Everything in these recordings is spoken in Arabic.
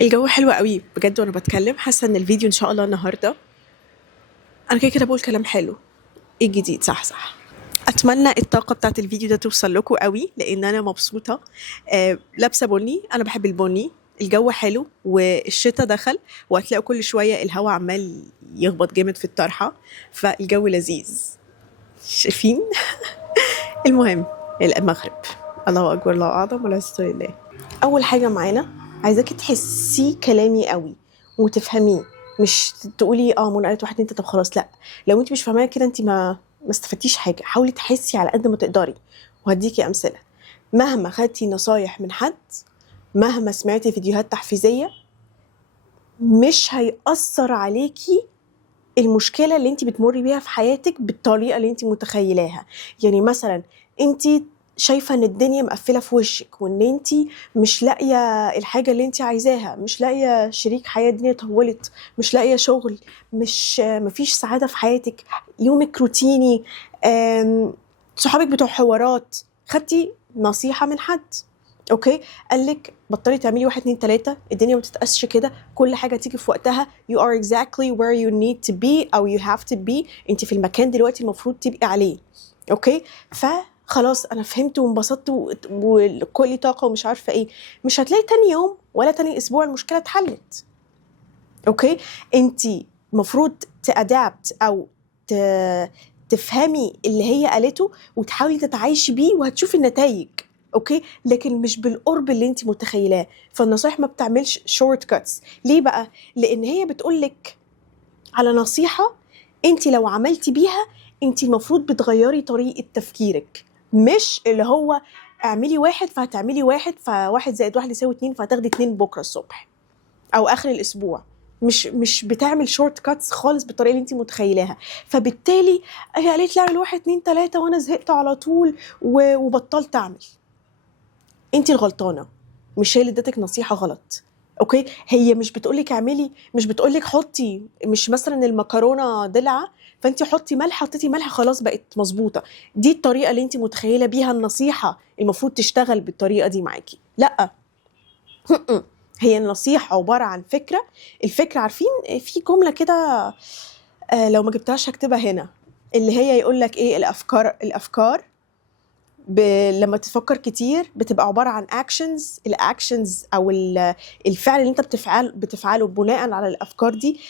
الجو حلو قوي بجد وانا بتكلم، حاسه ان الفيديو ان شاء الله النهارده انا كده كده بقول كلام حلو. ايه الجديد؟ صح. اتمنى الطاقه بتاعت الفيديو ده توصل لكم قوي لان انا مبسوطه. لابسه بني، انا بحب البني. الجو حلو والشتاء دخل، وهتلاقوا كل شويه الهواء عمال يخبط جامد في الطرحه، فالجو لذيذ. شايفين؟ المهم، المغرب. الله اكبر، الله اعظم، ولا لله. اول حاجه معانا، عايزاكي تحسي كلامي قوي وتفهميه. مش تقولي منى قالت واحد اتنين تلاته، طب خلاص. لا، لو انت مش فاهماه كده انت ما استفدتيش حاجه. حاولي تحسي على قد ما تقدري، وهديكي امثله. مهما خدتي نصايح من حد، مهما سمعتي فيديوهات تحفيزيه، مش هيأثر عليكي المشكله اللي انت بتمري بيها في حياتك بالطريقه اللي انت متخيلاها. يعني مثلا انت شايفه ان الدنيا مقفله في وشك، وان انت مش لاقيه الحاجه اللي انت عايزاها، مش لاقيه شريك حياه، الدنيا طولت، مش لاقيه شغل، مش مفيش سعاده في حياتك، يومك روتيني، صحابك بتوع حوارات. خدتي نصيحه من حد، اوكي، قالك بطلي تعملي واحد اتنين تلاته، الدنيا ما تتقاسش كده، كل حاجه تيجي في وقتها. you are exactly where you need to be او you have to be. انت في المكان دلوقتي المفروض تبقي عليه، اوكي. فخلاص انا فهمت وانبسطت وكل طاقه ومش عارفه ايه. مش هتلاقي تاني يوم ولا تاني اسبوع المشكله اتحلت، اوكي. انت المفروض تادابت او تفهمي اللي هي قالته وتحاولي تتعايشي بيه، وهتشوفي النتائج، اوكي. لكن مش بالقرب اللي انت متخيلاه. فالنصايح ما بتعملش شورت كاتس. ليه بقى؟ لان هي بتقولك على نصيحه انت لو عملتي بيها انت المفروض بتغيري طريقه تفكيرك، مش اللي هو اعملي واحد فهتعملي واحد، فواحد زائد واحد يساوي اتنين فهتاخدي اتنين بكره الصبح او اخر الاسبوع. مش بتعمل شورت كاتس خالص بالطريقه اللي انت متخيلاها. فبالتالي هي قالت لي اعمل واحد اتنين تلاته وانا زهقت على طول وبطلت اعمل. انت الغلطانه، مش هي اللي ادتك نصيحه غلط، اوكي. هي مش بتقولك اعملي، مش بتقولك حطي، مش مثلا المكرونه ضلعه فانت حطي ملح، حطيتي ملح خلاص بقت مظبوطه. دي الطريقه اللي انت متخيله بيها النصيحه المفروض تشتغل بالطريقه دي معاكي. لا، هي النصيحة عبارة عن فكرة. الفكرة، عارفين في جملة كده، لو ما جبتهاش هكتبها هنا، اللي هي يقول لك ايه، الافكار لما تفكر كتير بتبقى عبارة عن اكشنز. الاكشنز او الفعل اللي انت بتفعله بناء على الافكار دي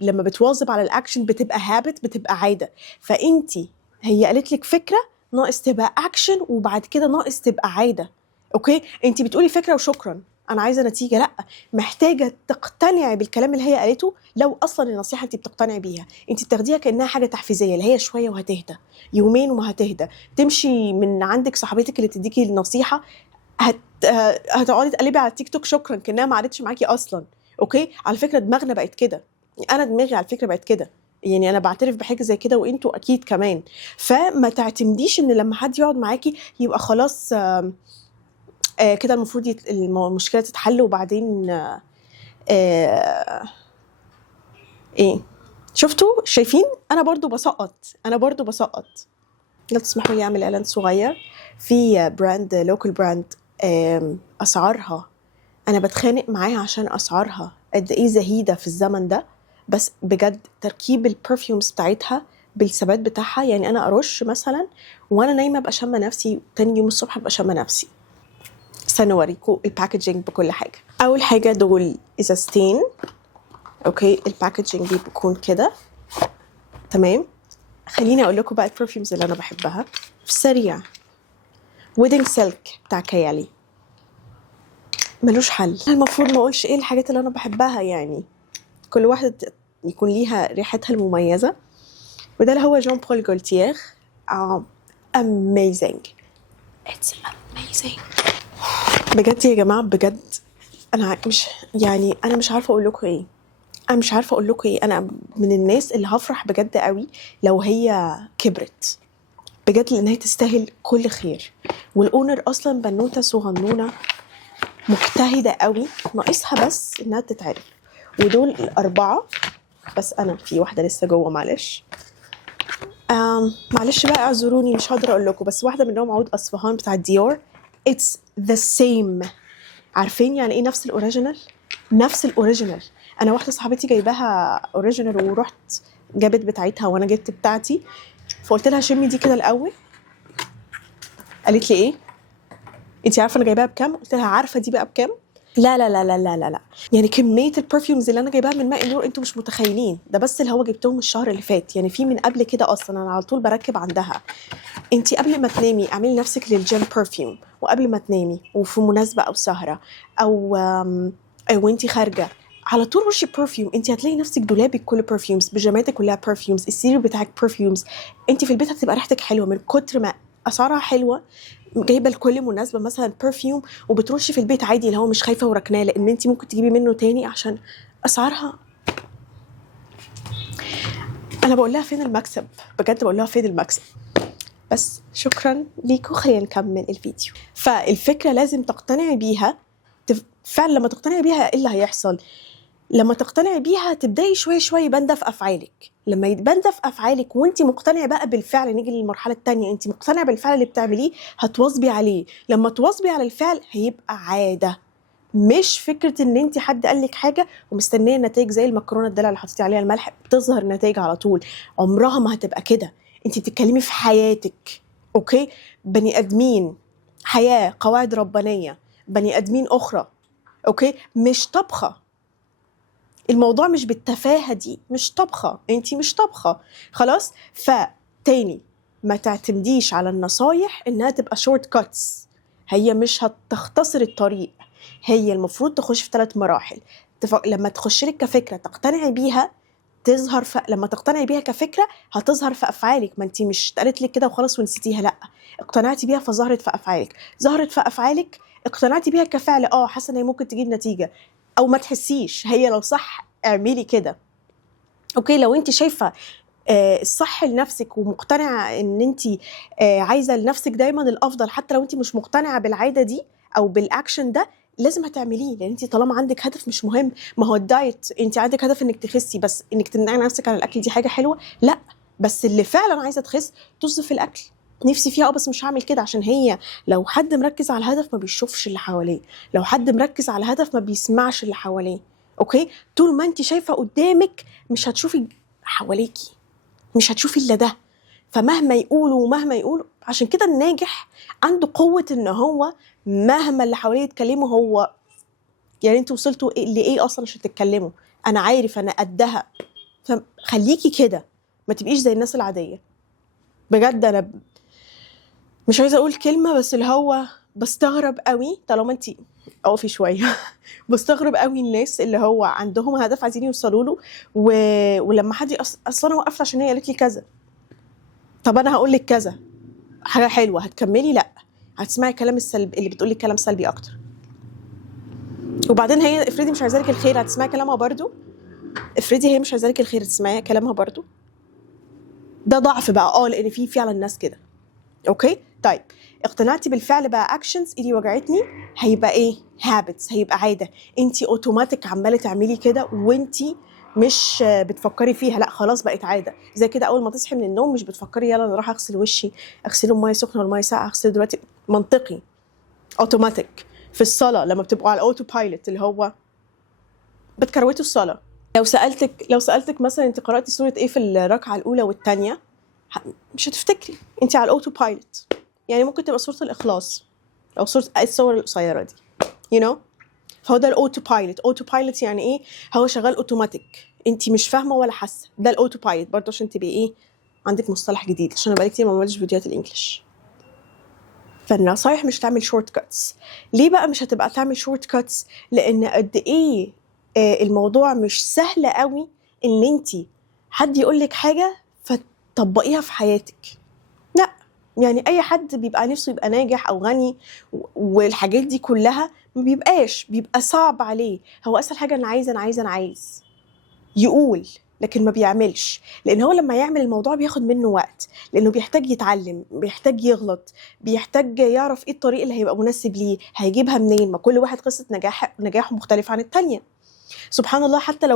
لما بتواظب على الاكشن بتبقى هابت، بتبقى عادة. فانت، هي قالت لك فكرة ناقص تبقى اكشن، وبعد كده ناقص تبقى عادة، اوكي. انت بتقولي فكرة وشكرا انا عايزه نتيجه، لا، محتاجه تقتنعي بالكلام اللي هي قالته. لو اصلا النصيحه انت بتقتنعي بيها، انت بتاخديها كانها حاجه تحفيزيه، اللي هي شويه وهتهدى، يومين وما هتهدى. تمشي من عندك صاحبتك اللي تديكي النصيحه، هتقعدي تقلبي على التيك توك شكرا كانها ما عادتش معاكي اصلا، اوكي. على فكره دماغنا بقت كده، انا دماغي على فكره بقت كده، يعني انا بعترف بحاجه زي كده وانتوا اكيد كمان. فما تعتمديش ان لما حد يقعد معاكي يبقى خلاص كده المفروض المشكله تتحل، وبعدين ايه، شفتوا؟ شايفين؟ انا برضو بسقط. لا تسمحوا لي اعمل اعلان صغير في براند، لوكال براند، اسعارها انا بتخانق معاها عشان اسعارها قد ايه زهيده في الزمن ده. بس بجد تركيب البرفيومز بتاعتها بالثبات بتاعها، يعني انا ارش مثلا وانا نايمه ابقى شامه نفسي، تاني يوم الصبح ابقى شامه نفسي. استنوا اوريكم الباكجينج بكل حاجه. اول حاجه دول ازازتين، اوكي. الباكجينج دي بتكون كده، تمام. خليني اقول لكم بقى البرفيومز اللي انا بحبها في السريع. ويدنج سيلك بتاع كيالي ملوش حل. المفروض ما اقولش ايه الحاجات اللي انا بحبها، يعني كل واحده يكون ليها ريحتها المميزه. وده اللي هو جون بول جولتيير. amazing, it's amazing بجد يا جماعه، بجد. انا مش عارفه اقول لكم ايه. انا من الناس اللي هفرح بجد قوي لو هي كبرت بجد، لان هي تستاهل كل خير. والاونر اصلا بنوته صغنونه مجتهده قوي، ناقصها بس انها تتعرف. ودول الاربعه، بس انا في واحده لسه جوه، معلش. معلش بقى اعذروني، مش هقدر اقول لكم. بس واحده منهم عود اصفهان بتاع ديور. it's the same عارفين يعني ايه نفس الاوريجينال؟ نفس الاوريجينال. انا واحده صاحبتي جايباها اوريجينال ورحت جابت بتاعتها وانا جبت بتاعتي، فقلت لها شمي دي كده الاول. قالت لي ايه؟ انت عارفه انا جايباها بكام؟ قلت لها عارفه دي بقى بكام؟ لا لا لا لا لا لا لا، يعني كميه البرفيومز اللي انا جايباها من ماء النور انتوا مش متخيلين. ده بس اللي هو جبتهم الشهر اللي فات، يعني في من قبل كده اصلا انا على طول بركب عندها. انت قبل ما تنامي اعملي نفسك للجيم برفيوم، وقبل ما تنامي وفي مناسبه او سهره او وانت خارجه على طول رشي برفيوم. انت هتلاقي نفسك دولابك كله برفيومز، بيجاماتك كلها برفيومز، السرير بتاعك برفيومز. انت في البيت هتبقى ريحتك حلوه من كتر ما اسعارها حلوه. جايبه لكل مناسبه مثلا برفيوم وبترشي في البيت عادي، اللي هو مش خايفه وركناه، لان انت ممكن تجيبي منه تاني عشان اسعارها. انا بقول لها فين المكسب، بجد بقول لها فين المكسب. بس شكرا ليكوا، خلينا نكمل الفيديو. فالفكره لازم تقتنعي بيها. فعلا لما تقتنعي بيها ايه اللي هيحصل؟ لما تقتنعي بيها تبداي شويه شويه يبان ده في افعالك. لما يبان ده في افعالك وانت مقتنعه بقى بالفعل، نيجي للمرحله الثانيه، انت مقتنعه بالفعل اللي بتعمليه هتواظبي عليه. لما تواظبي على الفعل هيبقى عاده، مش فكره ان انت حد قال لك حاجه ومستنيه النتائج زي المكرونه الدلع اللي حطيتي عليها الملح بتظهر نتائج على طول. عمرها ما هتبقى كده. انت بتتكلمي في حياتك، اوكي؟ بني ادمين، حياه، قواعد ربانيه، بني ادمين اخرى، اوكي؟ مش طبخه. الموضوع مش بالتفاهه دي، مش طبخه، انت مش طبخه خلاص. فتاني، ما تعتمديش على النصايح انها تبقى شورت كاتس. هي مش هتختصر الطريق، هي المفروض تخش في 3 مراحل. لما تخش لك كفكره تقتنعي بيها تظهر لما تقتنعي بيها كفكره هتظهر في افعالك. ما انت مش اتقالت لك كده وخلاص ونسيتيها، لا، اقتنعتي بيها فظهرت في افعالك. ظهرت في افعالك، اقتنعتي بيها كفعل، حاسه ان هي ممكن تجيب نتيجه او ما تحسيش. هي لو صح اعملي كده، اوكي؟ لو انت شايفه الصح لنفسك ومقتنعه ان انت عايزه لنفسك دايما الافضل، حتى لو انت مش مقتنعه بالعاده دي او بالاكشن ده، لازم هتعمليه. لان انت طالما عندك هدف مش مهم. ما هو الدايت انت عندك هدف انك تخسي، بس انك تمنعي نفسك عن الاكل دي حاجه حلوه؟ لا، بس اللي فعلا عايزه تخس طز في الاكل. نفسي فيها بس مش هعمل كده، عشان هي لو حد مركز على الهدف ما بيشوفش اللي حواليه. لو حد مركز على الهدف ما بيسمعش اللي حواليه، اوكي؟ طول ما انت شايفه قدامك مش هتشوفي حواليكي، مش هتشوفي الا ده. فمهما يقولوا ومهما يقولوا، عشان كده الناجح عنده قوة ان هو مهما اللي حواليه يتكلموا هو يعني انتوا وصلتوا لايه اصلا عشان تتكلموا؟ انا عارف انا قدها. فخليكي كده، ما تبقيش زي الناس العادية. بجد انا مش عايزة اقول كلمة، بس اللي هو بستغرب قوي طالما انتي اقفي شوية. بستغرب قوي الناس اللي هو عندهم هدف عايزين يوصلوا له ولما حد اصلا انا وقفت عشان هي قالت لي كذا. طب انا هقول لك كذا حاجه حلوه، هتكملي؟ لا، هتسمعي كلام السلبي اللي بتقول لك كلام سلبي اكتر. وبعدين هي افرضي مش عايزه لك الخير، هتسمعي كلامها برضو؟ افرضي هي مش عايزه لك الخير، هتسمعي كلامها برضو؟ ده ضعف بقى، لان في فعلا ناس كده، اوكي؟ طيب اقتنعتي بالفعل بقى اكشنز، ايدي وجعتني، هيبقى ايه؟ هابتس، هيبقى عاده. انتي اوتوماتيك عماله تعملي كده وانتي مش بتفكري فيها، لا خلاص بقت عاده. زي كده اول ما تصحي من النوم مش بتفكري يلا انا راح اغسل وشي، اغسله بميه سخنه ولا ميه ساقعه، اغسله دلوقتي. منطقي، اوتوماتيك. في الصلاه لما بتبقوا على الاوتو بايلوت اللي هو بتكروتوا الصلاه، لو سالتك مثلا انت قراتي سوره ايه في الركعه الاولى والثانيه، مش هتفتكري، انت على الاوتو بايلوت. يعني ممكن تبقى سوره الاخلاص او سوره الصور القصيره دي، فهو ده الاوتو بايلوت. اوتو بايلوت يعني ايه؟ هو شغال اوتوماتيك، انت مش فاهمه ولا حاسه. ده الاوتو بايلوت برضه، عشان تبقي ايه، عندك مصطلح جديد، عشان انا بقالي كتير ما عملتش فيديوهات الانجليش. فالنصايح مش تعمل شورت كاتس. ليه بقى مش هتبقى تعمل شورت كاتس؟ لان قد ايه الموضوع مش سهل قوي ان انت حد يقول لك حاجه فتطبقيها في حياتك. لا، يعني اي حد بيبقى نفسه يبقى ناجح او غني والحاجات دي كلها ما بيبقى صعب عليه. هو اسهل حاجه انا عايز يقول، لكن ما بيعملش. لان هو لما يعمل الموضوع بياخد منه وقت، لانه بيحتاج يتعلم، بيحتاج يغلط، بيحتاج يعرف ايه الطريق اللي هيبقى مناسب ليه، هيجيبها منين. ما كل واحد قصه نجاحه مختلفه عن التانية. سبحان الله، حتى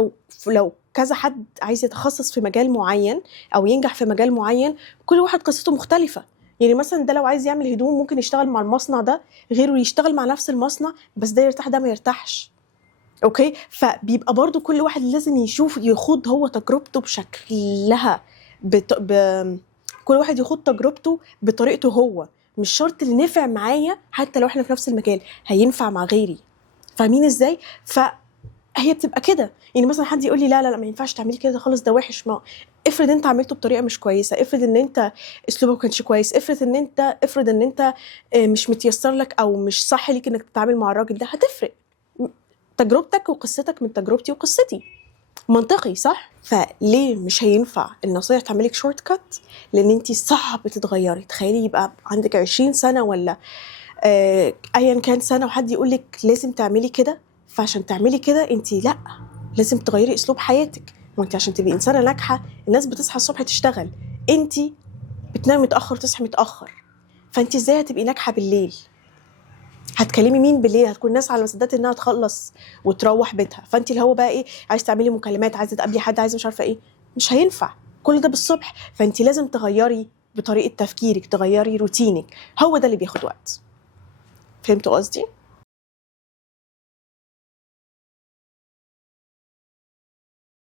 لو كذا حد عايز يتخصص في مجال معين او ينجح في مجال معين، كل واحد قصته مختلفه. يعني مثلا ده لو عايز يعمل هدوم ممكن يشتغل مع المصنع ده، غيره يشتغل مع نفس المصنع، بس ده يرتاح ده ما يرتاحش. اوكي، فبيبقى برضو كل واحد لازم يشوف يخوض هو تجربته بشكلها كل واحد يخوض تجربته بطريقته هو. مش شرط اللي نفع معايا حتى لو احنا في نفس المجال هينفع مع غيري. فاهمين ازاي؟ فهي بتبقى كده. يعني مثلا حد يقول لي لا لا لا ما ينفعش تعملي كده خالص، ده وحش. ما افرض انت عملته بطريقه مش كويسه، افرض ان انت اسلوبك كانش كويس، افرض ان انت مش متيسر لك او مش صح ليك انك تتعامل مع الراجل ده، هتفرق. تجربتك وقصتك من تجربتي وقصتي، منطقي صح؟ فليه مش هينفع النصيحة تعملك شورت كات؟ لان انتي صعب تتغيري. تخيلي يبقى عندك 20 سنة ولا ايا كان سنة وحد يقولك لازم تعملي كده، فعشان تعملي كده انتي لا، لازم تغيري اسلوب حياتك. وانتي عشان تبقي انسانة ناجحة، الناس بتصحى الصبح تشتغل، انتي بتنامي متأخر تصحي متأخر، فانتي ازاي هتبقي ناجحة بالليل؟ هتكلمي مين بالليل؟ هتكون الناس على مسدات انها تخلص وتروح بيتها، فانت اللي هو بقى ايه، عايز تعملي مكالمات، عايزه تقابلي حد، عايزه مش عارفه ايه، مش هينفع كل ده بالصبح. فانت لازم تغيري بطريقه تفكيرك، تغيري روتينك، هو ده اللي بياخد وقت. فهمتوا قصدي؟